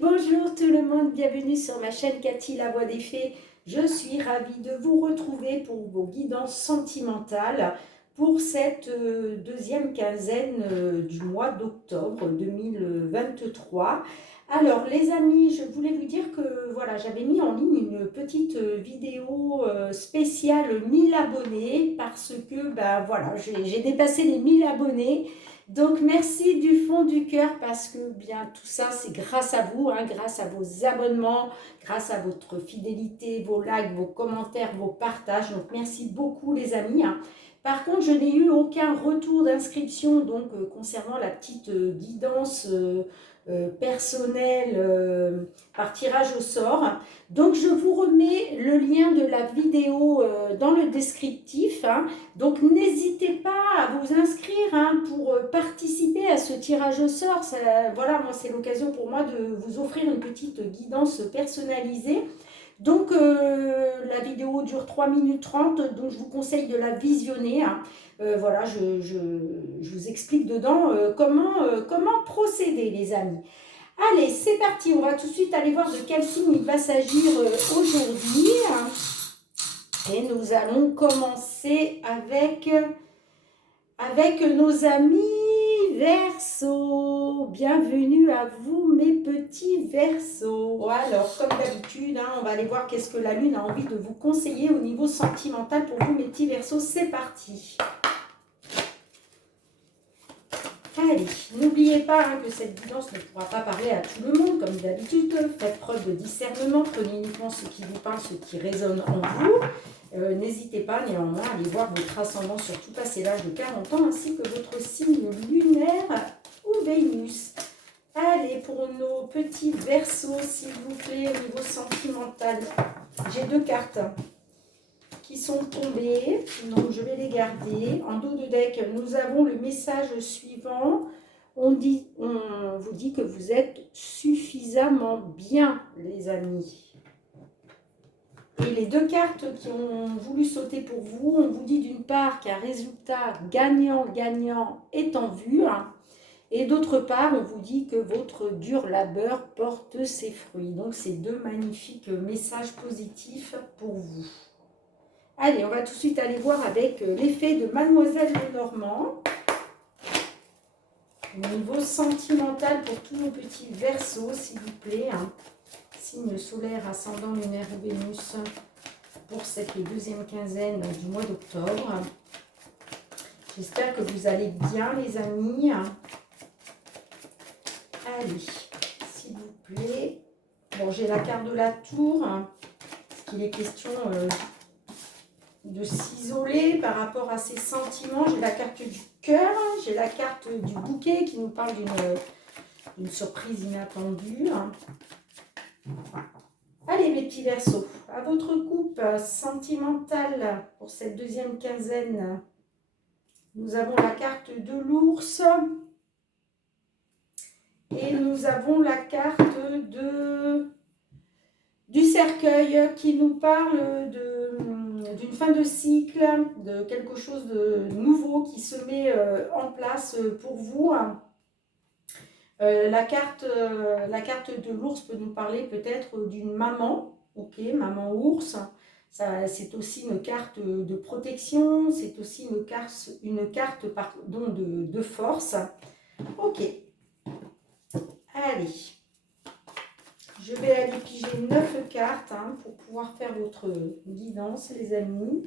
Bonjour tout le monde, bienvenue sur ma chaîne Cathy La Voix des Fées. Je suis ravie de vous retrouver pour vos guidances sentimentales pour cette deuxième quinzaine du mois d'octobre 2023. Alors les amis, je voulais vous dire que voilà, j'avais mis en ligne une petite vidéo spéciale 1000 abonnés parce que voilà, j'ai dépassé les 1000 abonnés. Donc merci du fond du cœur parce que bien tout ça c'est grâce à vous, hein, grâce à vos abonnements, grâce à votre fidélité, vos likes, vos commentaires, vos partages. Donc merci beaucoup les amis, hein. Par contre, je n'ai eu aucun retour d'inscription donc concernant la petite guidance personnelle par tirage au sort. Donc je vous remets le lien de la vidéo dans le descriptif, hein. Donc n'hésitez pas à vous inscrire, hein, pour participer à ce tirage au sort. Ça, voilà, moi c'est l'occasion pour moi de vous offrir une petite guidance personnalisée. Donc la vidéo dure 3 minutes 30, donc je vous conseille de la visionner, hein. Voilà, je vous explique dedans comment procéder les amis. Allez, c'est parti, on va tout de suite aller voir de quel signe il va s'agir aujourd'hui. Et nous allons commencer avec nos amis Verseaux. Bienvenue à vous mes petits Verseaux. Alors comme d'habitude, hein, on va aller voir qu'est-ce que la Lune a envie de vous conseiller au niveau sentimental pour vous mes petits Verseaux. C'est parti. Allez, n'oubliez pas, hein, que cette guidance ne pourra pas parler à tout le monde, comme d'habitude. Faites preuve de discernement, prenez uniquement ce qui vous parle, ce qui résonne en vous. N'hésitez pas néanmoins à aller voir votre ascendant, surtout passé l'âge de 40 ans, ainsi que votre signe lunaire ou Vénus. Allez, pour nos petits Verseaux, s'il vous plaît, au niveau sentimental, j'ai deux cartes qui sont tombées, donc je vais les garder. En dos de deck, nous avons le message suivant. On vous dit que vous êtes suffisamment bien, les amis. Et les deux cartes qui ont voulu sauter pour vous, on vous dit d'une part qu'un résultat gagnant-gagnant est en vue, hein, et d'autre part, on vous dit que votre dur labeur porte ses fruits. Donc, c'est deux magnifiques messages positifs pour vous. Allez, on va tout de suite aller voir avec l'effet de Mademoiselle Lenormand. Au niveau sentimental pour tous nos petits Verseaux, s'il vous plaît, hein. Signe solaire, ascendant, lunaire ou Vénus pour cette deuxième quinzaine du mois d'octobre. J'espère que vous allez bien les amis. Allez, s'il vous plaît. Bon, j'ai la carte de la tour, hein, parce qu'il est question de s'isoler par rapport à ses sentiments. J'ai la carte du cœur, j'ai la carte du bouquet qui nous parle d'une surprise inattendue. Allez mes petits Verseaux, à votre coupe sentimentale pour cette deuxième quinzaine, nous avons la carte de l'ours et nous avons la carte du cercueil qui nous parle d'une fin de cycle, de quelque chose de nouveau qui se met en place pour vous. La carte de l'ours peut nous parler peut-être d'une maman, ok, maman ours. C'est aussi une carte de protection, c'est aussi une carte pardon, de force. Ok, allez, je vais aller piger 9 cartes, hein, pour pouvoir faire votre guidance les amis.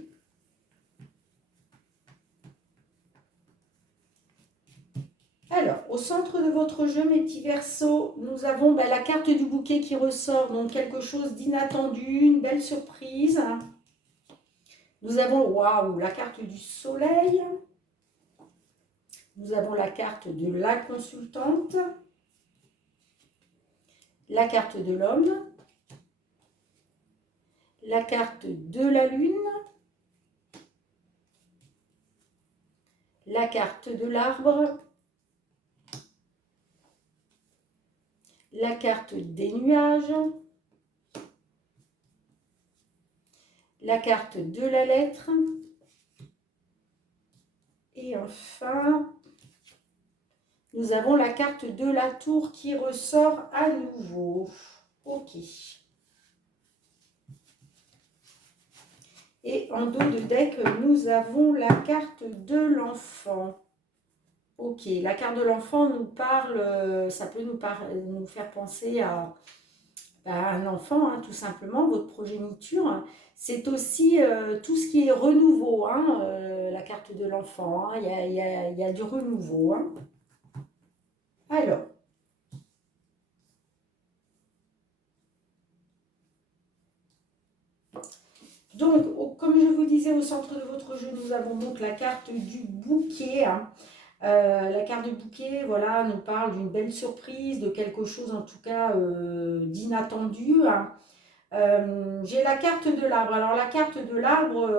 Alors, au centre de votre jeu, mes petits Verseaux, nous avons la carte du bouquet qui ressort, donc quelque chose d'inattendu, une belle surprise. Nous avons, waouh, la carte du soleil. Nous avons la carte de la consultante. La carte de l'homme. La carte de la lune. La carte de l'arbre. La carte des nuages, la carte de la lettre, et enfin Nous avons la carte de la tour qui ressort à nouveau. Ok. Et en dos de deck, nous avons la carte de l'enfant. Ok, la carte de l'enfant nous parle, ça peut nous faire penser à un enfant, hein, tout simplement, votre progéniture. C'est aussi tout ce qui est renouveau, hein, la carte de l'enfant. Hein, il y a du renouveau. Hein. Alors, donc, comme je vous disais, au centre de votre jeu, nous avons donc la carte du bouquet. Hein. La carte de bouquet, voilà, nous parle d'une belle surprise, de quelque chose en tout cas d'inattendu. Hein. J'ai la carte de l'arbre. Alors la carte de l'arbre,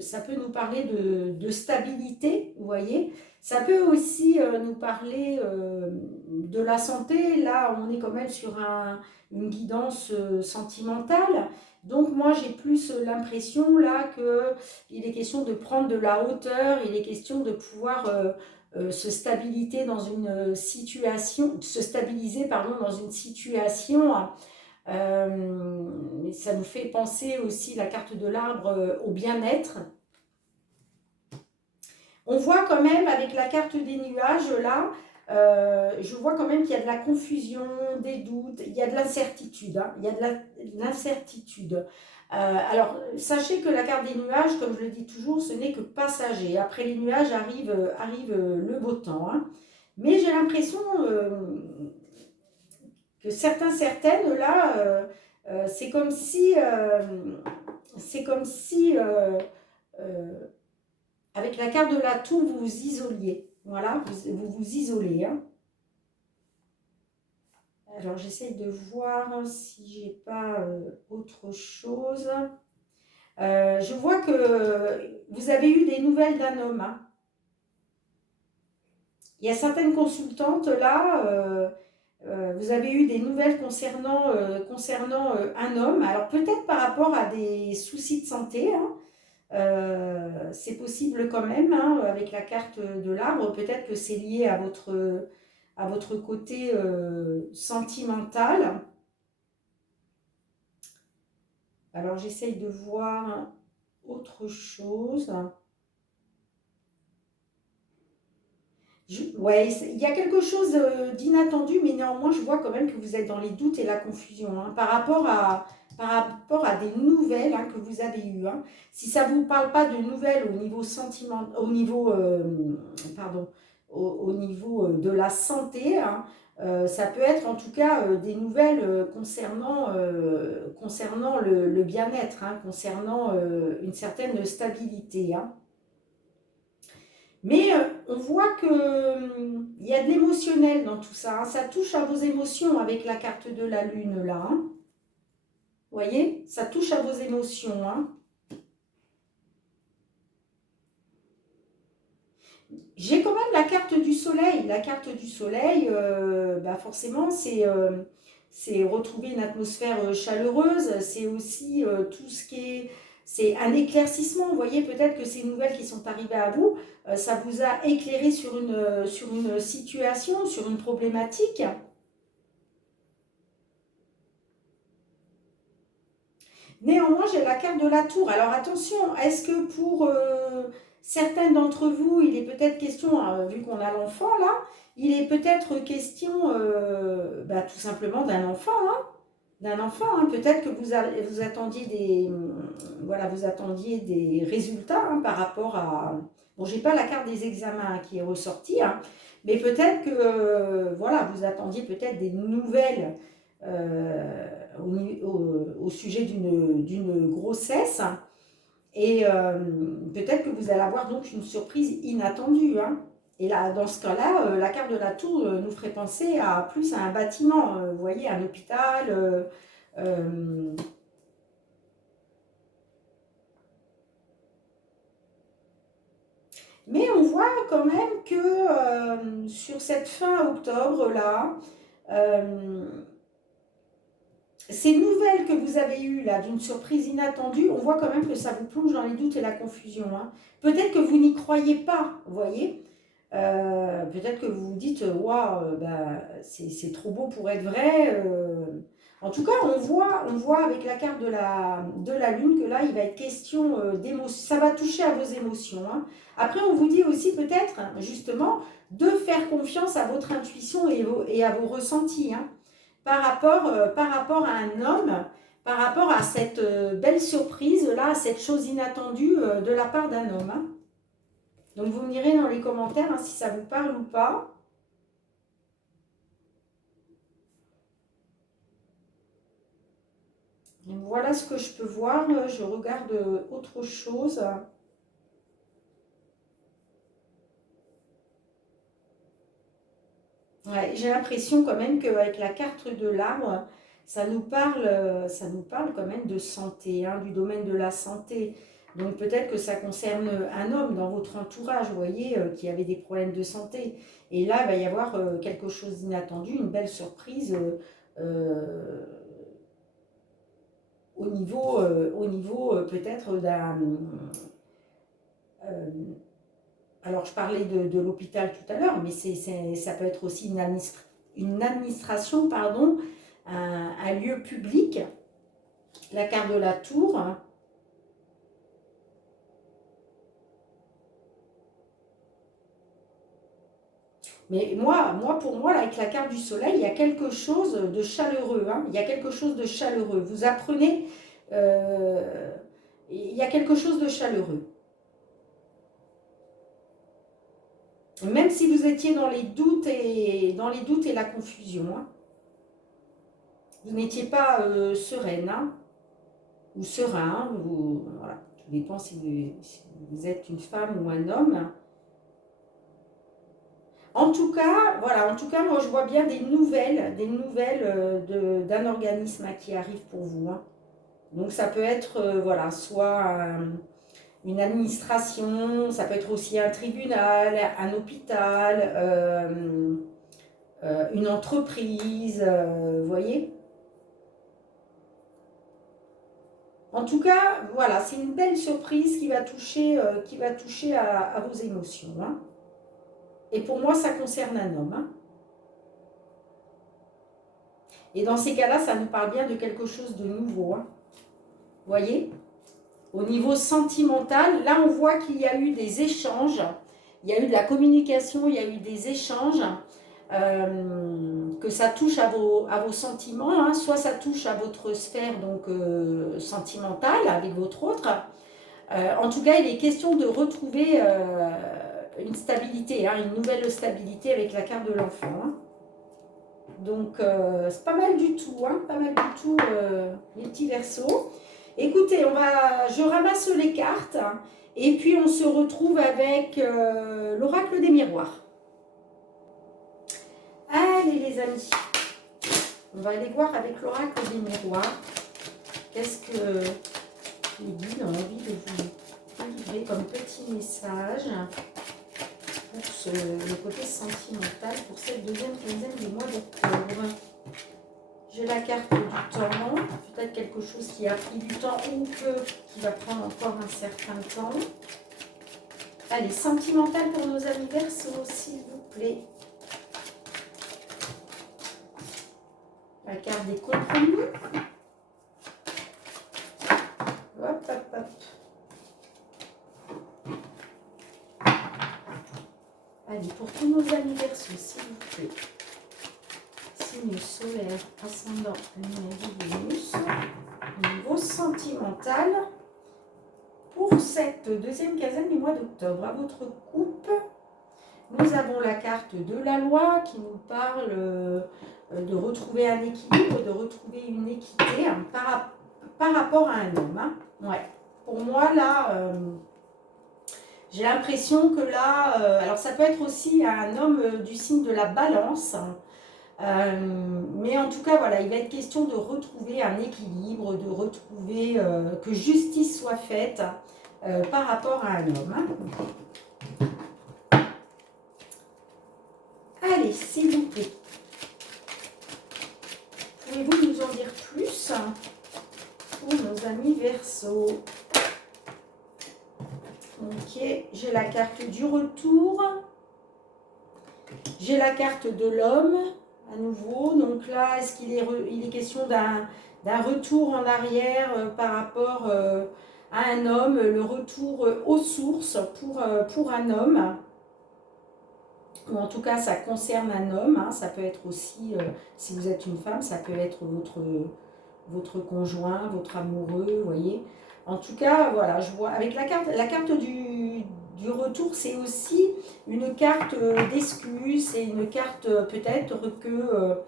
ça peut nous parler de stabilité, vous voyez. Ça peut aussi nous parler de la santé. Là, on est quand même sur une guidance sentimentale. Donc moi, j'ai plus l'impression là qu'il est question de prendre de la hauteur, il est question de pouvoir se stabiliser dans une situation, dans une situation. Ça nous fait penser aussi la carte de l'arbre au bien-être. On voit quand même avec la carte des nuages là, je vois quand même qu'il y a de la confusion, des doutes, il y a de l'incertitude. Hein, il y a de l'incertitude. Alors, sachez que la carte des nuages, comme je le dis toujours, ce n'est que passager. Après les nuages arrive le beau temps. Hein. Mais j'ai l'impression que certaines là, c'est comme si, euh, avec la carte de la tour, vous vous isoliez. Voilà, vous vous isolez. Hein. Alors, j'essaye de voir si j'ai pas autre chose. Je vois que vous avez eu des nouvelles d'un homme. Hein. Il y a certaines consultantes là, vous avez eu des nouvelles concernant un homme. Alors peut-être par rapport à des soucis de santé, hein, c'est possible quand même, hein, avec la carte de l'arbre. Peut-être que c'est lié à votre côté sentimental. Alors j'essaye de voir autre chose. Ouais, il y a quelque chose d'inattendu, mais néanmoins, je vois quand même que vous êtes dans les doutes et la confusion hein, par rapport à des nouvelles hein, que vous avez eues. Hein. Si ça ne vous parle pas de nouvelles au niveau sentiment, pardon, au niveau de la santé, hein, ça peut être en tout cas des nouvelles concernant le bien-être, hein, concernant une certaine stabilité. Hein. Mais on voit qu'il y a de l'émotionnel dans tout ça. Hein. Ça touche à vos émotions avec la carte de la lune là. Hein. Vous voyez, ça touche à vos émotions. Hein. J'ai quand même la carte du soleil. La carte du soleil, forcément, c'est retrouver une atmosphère chaleureuse. C'est aussi tout ce qui est... C'est un éclaircissement. Vous voyez, peut-être que ces nouvelles qui sont arrivées à vous, ça vous a éclairé sur une situation, sur une problématique. Néanmoins, j'ai la carte de la tour. Alors attention, est-ce que pour certains d'entre vous, il est peut-être question, vu qu'on a l'enfant là, il est peut-être question tout simplement d'un enfant. Hein, d'un enfant. Hein. Peut-être que vous attendiez vous attendiez des résultats hein, par rapport à... Bon, j'ai pas la carte des examens qui est ressortie, hein, mais peut-être que vous attendiez peut-être des nouvelles au sujet d'une grossesse. Et peut-être que vous allez avoir donc une surprise inattendue. Hein. Et là, dans ce cas-là, la carte de la tour nous ferait penser plus à un bâtiment, vous voyez, un hôpital. Mais on voit quand même que sur cette fin octobre-là, ces nouvelles que vous avez eues là, d'une surprise inattendue, on voit quand même que ça vous plonge dans les doutes et la confusion. Hein. Peut-être que vous n'y croyez pas, vous voyez. Peut-être que vous vous dites, waouh, bah, c'est trop beau pour être vrai. En tout cas, on voit avec la carte de la Lune que là, il va être question d'émotion. Ça va toucher à vos émotions, hein. Après, on vous dit aussi peut-être, justement, de faire confiance à votre intuition et à vos ressentis, hein, par rapport à un homme, par rapport à cette belle surprise-là, à cette chose inattendue de la part d'un homme, hein. Donc, vous me direz dans les commentaires hein, si ça vous parle ou pas. Donc, voilà ce que je peux voir. Je regarde autre chose. Ouais, j'ai l'impression quand même qu'avec la carte de l'arbre, ça nous parle quand même de santé, hein, du domaine de la santé. Donc peut-être que ça concerne un homme dans votre entourage, vous voyez, qui avait des problèmes de santé. Et là, il va y avoir quelque chose d'inattendu, une belle surprise euh, au niveau peut-être d'un... euh, alors je parlais de l'hôpital tout à l'heure, mais ça peut être aussi une administration, pardon, un lieu public, la carte de la tour. Mais pour moi, là, avec la carte du soleil, il y a quelque chose de chaleureux, hein. Il y a quelque chose de chaleureux. Vous apprenez, euh, il y a quelque chose de chaleureux. Même si vous étiez dans les doutes et la confusion, hein. Vous n'étiez pas sereine, hein, ou serein, ou, voilà. Tout dépend si vous êtes une femme ou un homme. En tout cas, voilà, en tout cas, moi je vois bien des nouvelles d'un organisme hein, qui arrive pour vous, hein. Donc ça peut être, voilà, soit une administration, ça peut être aussi un tribunal, un hôpital, une entreprise, vous voyez. En tout cas, voilà, c'est une belle surprise qui va toucher à vos émotions, hein. Et pour moi, ça concerne un homme, hein. Et dans ces cas-là, ça nous parle bien de quelque chose de nouveau, hein. Vous voyez? Au niveau sentimental, là, on voit qu'il y a eu des échanges, il y a eu de la communication, il y a eu des échanges, que ça touche à vos sentiments, hein. Soit ça touche à votre sphère donc sentimentale avec votre autre. En tout cas, il est question de retrouver une stabilité, hein, une nouvelle stabilité avec la carte de l'enfant, hein. Donc, c'est pas mal du tout, hein, pas mal du tout, les petits versos. Écoutez, je ramasse les cartes et puis on se retrouve avec l'oracle des miroirs. Allez les amis, on va aller voir avec l'oracle des miroirs. Qu'est-ce que les guides ont envie de vous délivrer comme petit message pour le côté sentimental pour cette deuxième quinzaine du mois d'octobre. J'ai la carte du temps, peut-être quelque chose qui a pris du temps ou qui va prendre encore un certain temps. Allez, sentimental pour nos amis Verseaux, s'il vous plaît. La carte des compromis. Hop, hop, hop. Allez, pour tous nos amis Verseaux, s'il vous plaît. Signe solaire, ascendant, lunaire, Vénus. Niveau sentimental pour cette deuxième quinzaine du mois d'octobre. À votre coupe, nous avons la carte de la loi qui nous parle de retrouver un équilibre, de retrouver une équité hein, par rapport à un homme, hein. Ouais. Pour moi, là, j'ai l'impression que là, alors ça peut être aussi un homme du signe de la balance, hein. Mais en tout cas, voilà, il va être question de retrouver un équilibre, de retrouver que justice soit faite par rapport à un homme, hein. Allez, s'il vous plaît. Pouvez-vous nous en dire plus pour nos amis Verseaux? Ok, j'ai la carte du retour. J'ai la carte de l'homme, à nouveau. Donc là, est-ce qu'il est, il est question d'un retour en arrière par rapport à un homme, le retour aux sources pour un homme, ou en tout cas ça concerne un homme, hein. Ça peut être aussi, si vous êtes une femme, ça peut être votre conjoint, votre amoureux, vous voyez. En tout cas, voilà, je vois avec la carte du retour, c'est aussi une carte d'excuse, c'est une carte peut-être que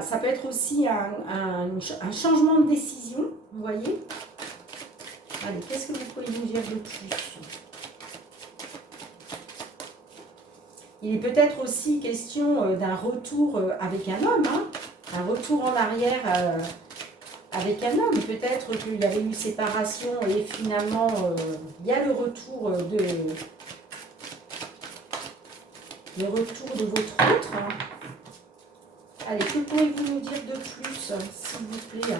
ça peut être aussi un changement de décision, vous voyez. Allez, qu'est-ce que vous pouvez nous dire de plus? Il est peut-être aussi question d'un retour avec un homme, hein, un retour en arrière avec un homme. Peut-être qu'il y avait eu séparation et finalement il y a le retour de votre autre. Allez, que pouvez-vous nous dire de plus, s'il vous plaît?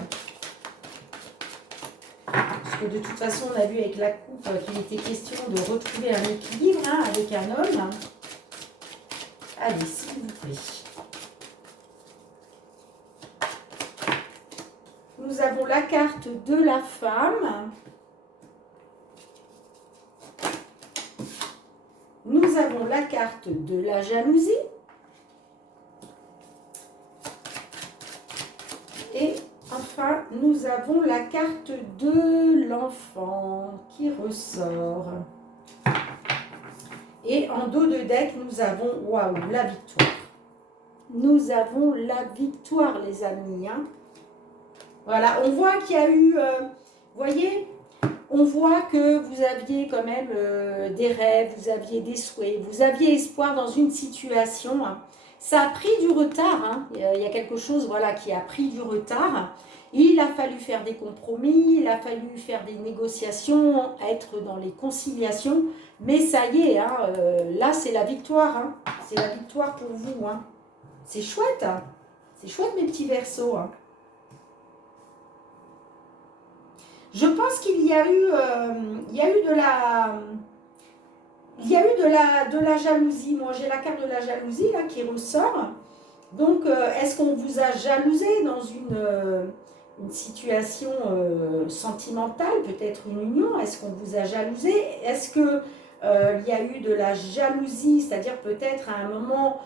Parce que de toute façon, on a vu avec la coupe qu'il était question de retrouver un équilibre, hein, avec un homme. Allez, s'il vous plaît. Nous avons la carte de la femme. Nous avons la carte de la jalousie. Et enfin, nous avons la carte de l'enfant qui ressort. Et en dos de deck, nous avons, waouh, la victoire. Nous avons la victoire, les amis. Hein. Voilà, on voit qu'il y a eu, vous voyez, on voit que vous aviez quand même des rêves, vous aviez des souhaits, vous aviez espoir dans une situation. Hein. Ça a pris du retard, hein. Il y a quelque chose, voilà, qui a pris du retard. Il a fallu faire des compromis, il a fallu faire des négociations, être dans les conciliations. Mais ça y est, hein, là c'est la victoire. Hein. C'est la victoire pour vous. Hein. C'est chouette. Hein. C'est chouette mes petits Verseaux. Hein. Je pense qu'il y a eu, de la jalousie. Moi, j'ai la carte de la jalousie là qui ressort. Donc, est-ce qu'on vous a jalousé dans une situation sentimentale, peut-être une union? Est-ce qu'on vous a jalousé? Est-ce que il y a eu de la jalousie, c'est-à-dire peut-être à un moment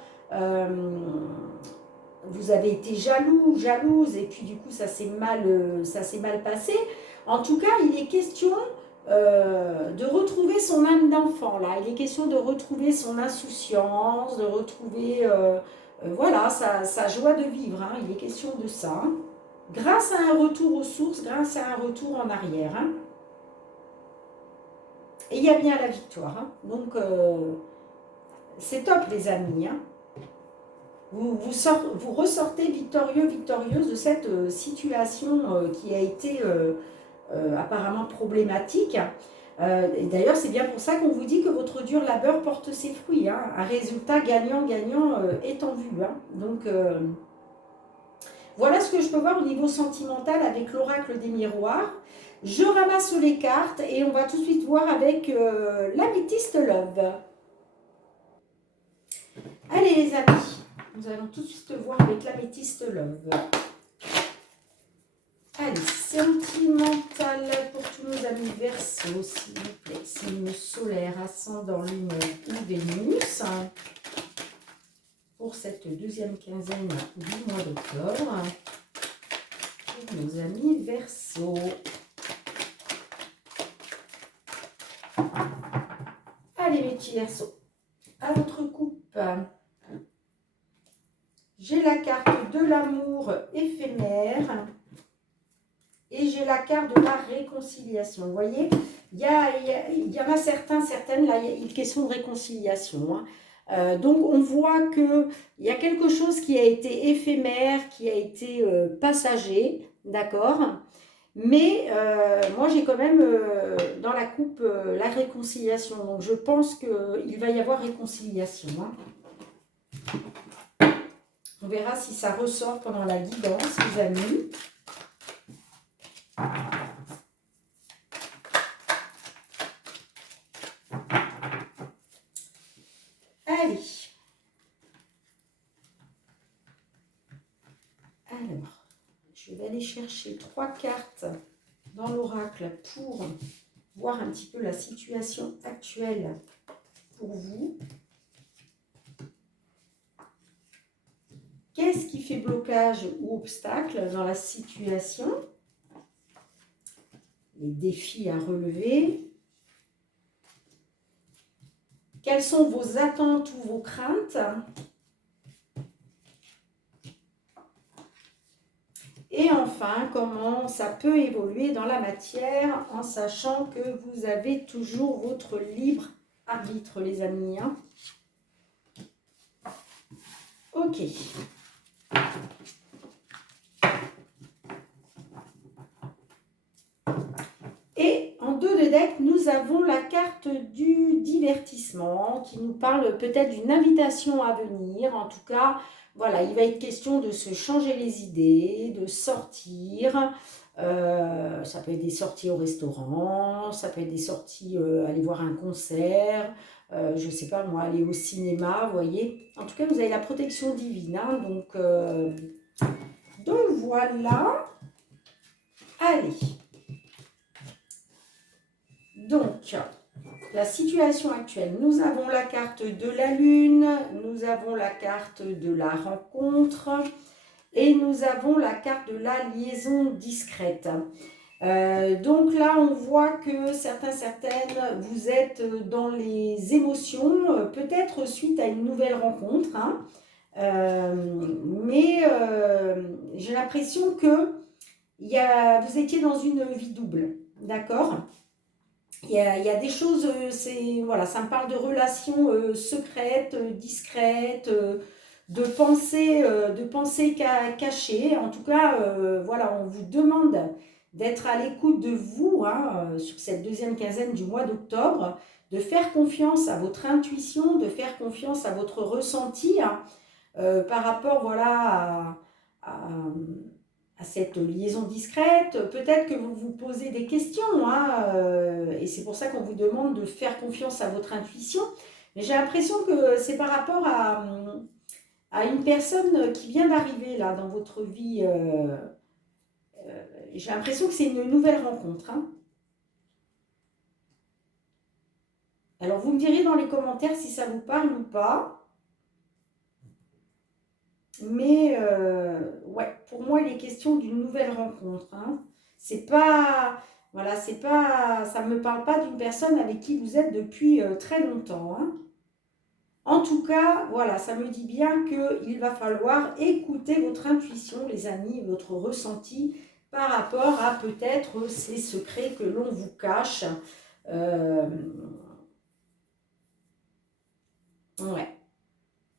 vous avez été jaloux, jalouse, et puis du coup ça s'est mal passé. En tout cas, il est question de retrouver son âme d'enfant, là. Il est question de retrouver son insouciance, de retrouver voilà, sa joie de vivre. Hein. Il est question de ça. Hein. Grâce à un retour aux sources, grâce à un retour en arrière. Hein. Et il y a bien la victoire. Hein. Donc, c'est top, les amis. Hein. Vous ressortez victorieux, victorieuse de cette situation qui a été apparemment problématique. Et d'ailleurs, c'est bien pour ça qu'on vous dit que votre dur labeur porte ses fruits. Hein. Un résultat gagnant-gagnant est en vue. Hein. Donc, voilà ce que je peux voir au niveau sentimental avec l'oracle des miroirs. Je ramasse les cartes et on va tout de suite voir avec l'améthyste love. Allez les amis, nous allons tout de suite voir avec l'améthyste love. Allez, sentimental pour tous nos amis Verseaux, s'il vous plaît. Signe solaire, ascendant, lune ou Vénus. Pour cette deuxième quinzaine du mois d'octobre. Pour nos amis Verseaux. Allez mes petits Verseaux, à votre coupe. J'ai la carte de l'amour éphémère. Et j'ai la carte de la réconciliation. Vous voyez, il y en a certaines, là, il est question de réconciliation. Hein. Donc, on voit qu'il y a quelque chose qui a été éphémère, qui a été passager, d'accord? Mais moi, j'ai quand même dans la coupe la réconciliation. Donc, je pense qu'il va y avoir réconciliation. Hein. On verra si ça ressort pendant la guidance, les amis. Allez, Alors, je vais aller chercher 3 cartes dans l'oracle pour voir un petit peu la situation actuelle pour vous. Qu'est-ce qui fait blocage ou obstacle dans la situation? Les défis à relever. Quelles sont vos attentes ou vos craintes? Et enfin, comment ça peut évoluer dans la matière en sachant que vous avez toujours votre libre arbitre, les amis. Hein. Ok. Et en dos de deck, nous avons la carte du divertissement qui nous parle peut-être d'une invitation à venir. En tout cas, voilà, il va être question de se changer les idées, de sortir. Ça peut être des sorties au restaurant, ça peut être des sorties, aller voir un concert, je ne sais pas moi, aller au cinéma, vous voyez. En tout cas, vous avez la protection divine. Hein, donc voilà. Allez. Donc, la situation actuelle, nous avons la carte de la lune, nous avons la carte de la rencontre et nous avons la carte de la liaison discrète. Donc là, on voit que certaines, vous êtes dans les émotions, peut-être suite à une nouvelle rencontre, hein, mais j'ai l'impression que vous étiez dans une vie double, d'accord ? Il y a des choses, voilà, ça me parle de relations secrètes, discrètes, de pensées cachées. En tout cas, voilà, on vous demande d'être à l'écoute de vous hein, sur cette deuxième quinzaine du mois d'octobre, de faire confiance à votre intuition, de faire confiance à votre ressenti hein, par rapport voilà, à cette liaison discrète. Peut-être que vous vous posez des questions, hein, et c'est pour ça qu'on vous demande de faire confiance à votre intuition. Mais j'ai l'impression que c'est par rapport à une personne qui vient d'arriver là dans votre vie. J'ai l'impression que c'est une nouvelle rencontre. Hein. Alors vous me direz dans les commentaires si ça vous parle ou pas. Mais ouais, pour moi, il est question d'une nouvelle rencontre. Hein. C'est pas, voilà, c'est pas, ça ne me parle pas d'une personne avec qui vous êtes depuis très longtemps. Hein. En tout cas, voilà, ça me dit bien qu'il va falloir écouter votre intuition, les amis, votre ressenti par rapport à peut-être ces secrets que l'on vous cache. Ouais.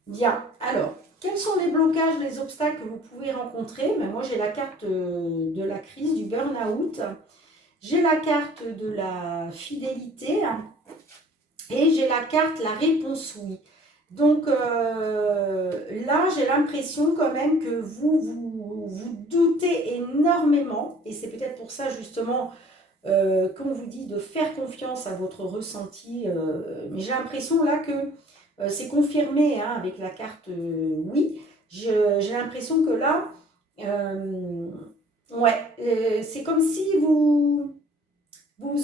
Bien, alors, quels sont les blocages, les obstacles que vous pouvez rencontrer? Ben, moi, j'ai la carte de la crise, du burn-out. J'ai la carte de la fidélité. Et j'ai la carte, la réponse oui. Donc là, j'ai l'impression quand même que vous doutez énormément. Et c'est peut-être pour ça, justement, qu'on vous dit de faire confiance à votre ressenti. Mais j'ai l'impression là que c'est confirmé hein, avec la carte oui. J'ai l'impression que là, ouais, c'est comme si vous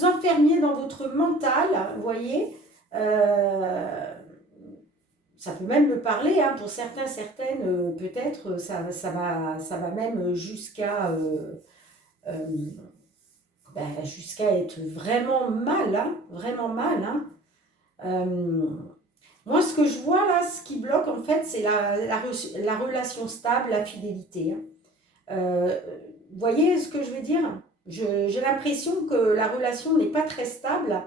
enfermiez dans votre mental, vous voyez. Ça peut même me parler, hein, pour certains, certaines, peut-être, ça va même jusqu'à être vraiment mal, hein, vraiment mal. Hein. Moi, ce que je vois là, ce qui bloque, en fait, c'est la relation stable, la fidélité. Hein. Vous voyez ce que je veux dire? J'ai l'impression que la relation n'est pas très stable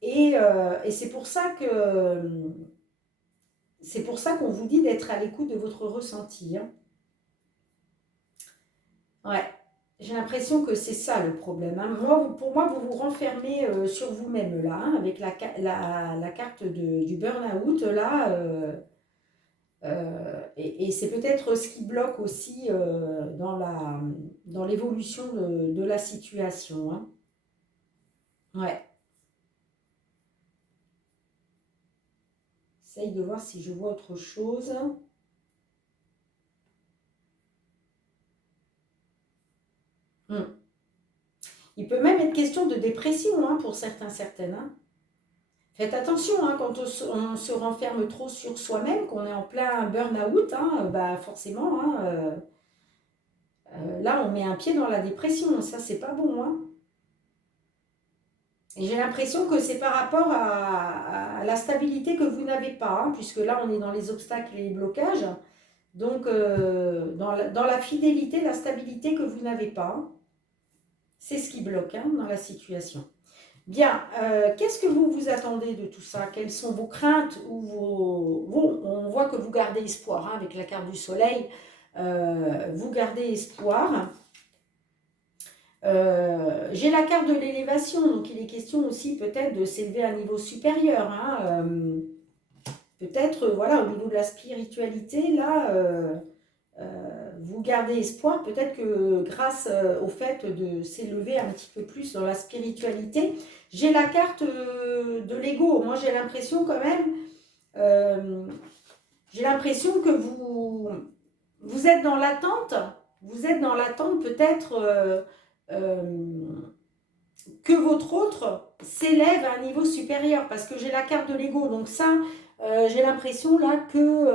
et c'est pour ça qu'on vous dit d'être à l'écoute de votre ressenti. Hein. Ouais, j'ai l'impression que c'est ça le problème. Hein. Pour moi, vous vous renfermez sur vous-même là, hein, avec la carte du burn-out là. Et c'est peut-être ce qui bloque aussi dans l'évolution de la situation. Hein. Ouais. J'essaye de voir si je vois autre chose. Il peut même être question de dépression hein, pour certains, certaines. Hein. Faites attention, hein, quand on se renferme trop sur soi-même, qu'on est en plein burn-out, hein, bah forcément, hein, là on met un pied dans la dépression, ça c'est pas bon. Hein. Et j'ai l'impression que c'est par rapport à la stabilité que vous n'avez pas, hein, puisque là on est dans les obstacles et les blocages, donc dans la fidélité, la stabilité que vous n'avez pas, hein, c'est ce qui bloque hein, dans la situation. Bien, qu'est-ce que vous vous attendez de tout ça? Quelles sont vos craintes ou on voit que vous gardez espoir hein, avec la carte du soleil. Vous gardez espoir. J'ai la carte de l'élévation, donc il est question aussi peut-être de s'élever à un niveau supérieur. Hein, peut-être, voilà, au niveau de la spiritualité, là, vous gardez espoir, peut-être que grâce au fait de s'élever un petit peu plus dans la spiritualité, j'ai la carte de l'ego. Moi, j'ai l'impression quand même, j'ai l'impression que vous êtes dans l'attente, peut-être que votre autre s'élève à un niveau supérieur, parce que j'ai la carte de l'ego. Donc ça, j'ai l'impression là que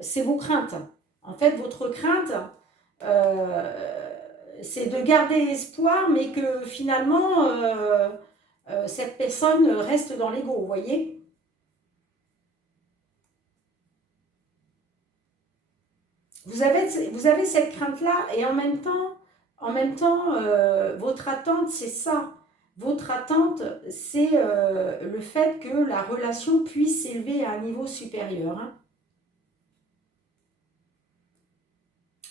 c'est vos craintes. En fait, votre crainte, c'est de garder espoir, mais que finalement, cette personne reste dans l'ego, vous voyez? Vous avez cette crainte-là, et en même temps votre attente, c'est ça. Votre attente, c'est le fait que la relation puisse s'élever à un niveau supérieur. Hein.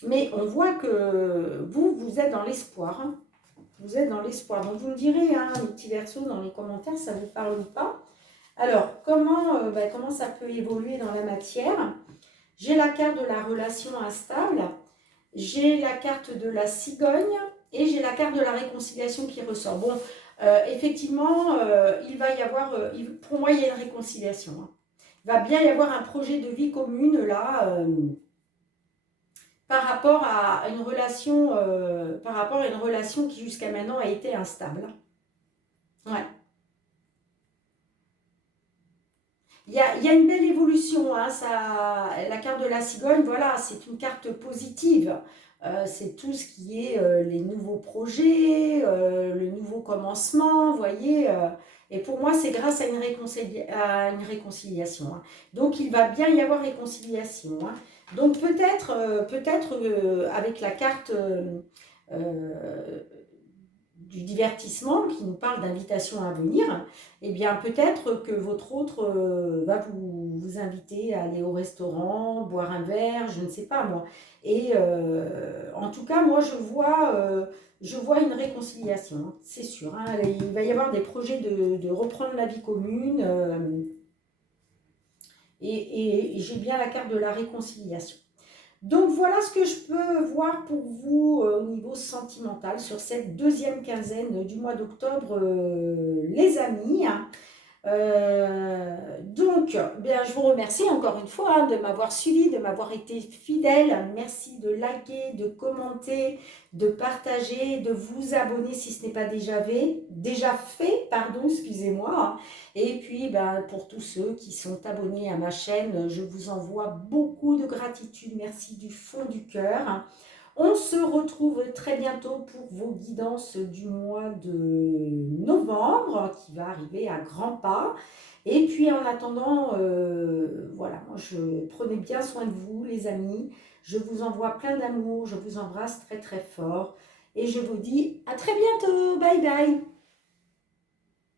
Mais on voit que vous êtes dans l'espoir. Hein. Vous êtes dans l'espoir. Donc vous me direz, hein, les petits versos dans les commentaires, ça vous parle ou pas. Alors, comment ça peut évoluer dans la matière? J'ai la carte de la relation instable, j'ai la carte de la cigogne et j'ai la carte de la réconciliation qui ressort. Bon, effectivement, il va y avoir, pour moi, il y a une réconciliation. Hein. Il va bien y avoir un projet de vie commune là, par rapport à une relation qui jusqu'à maintenant a été instable. Ouais. Il y a une belle évolution, hein, la carte de la cigogne, voilà, c'est une carte positive. C'est tout ce qui est les nouveaux projets, le nouveau commencement, vous voyez. Et pour moi, c'est grâce à une réconciliation. Hein. Donc, il va bien y avoir réconciliation. Hein. Donc, peut-être avec la carte du divertissement qui nous parle d'invitation à venir, eh bien peut-être que votre autre va vous inviter à aller au restaurant, boire un verre, je ne sais pas moi. Et en tout cas, moi je vois une réconciliation, hein, c'est sûr. Hein. Il va y avoir des projets de reprendre la vie commune et j'ai bien la carte de la réconciliation. Donc voilà ce que je peux voir pour vous au niveau sentimental sur cette deuxième quinzaine du mois d'octobre, les amis. Donc, bien, je vous remercie encore une fois hein, de m'avoir suivi, de m'avoir été fidèle. Merci de liker, de commenter, de partager, de vous abonner si ce n'est pas déjà fait, pardon, excusez-moi. Et puis, ben, pour tous ceux qui sont abonnés à ma chaîne, je vous envoie beaucoup de gratitude. Merci du fond du cœur. On se retrouve très bientôt pour vos guidances du mois de novembre qui va arriver à grands pas. Et puis en attendant, voilà, moi prenez bien soin de vous les amis. Je vous envoie plein d'amour, je vous embrasse très très fort. Et je vous dis à très bientôt. Bye bye.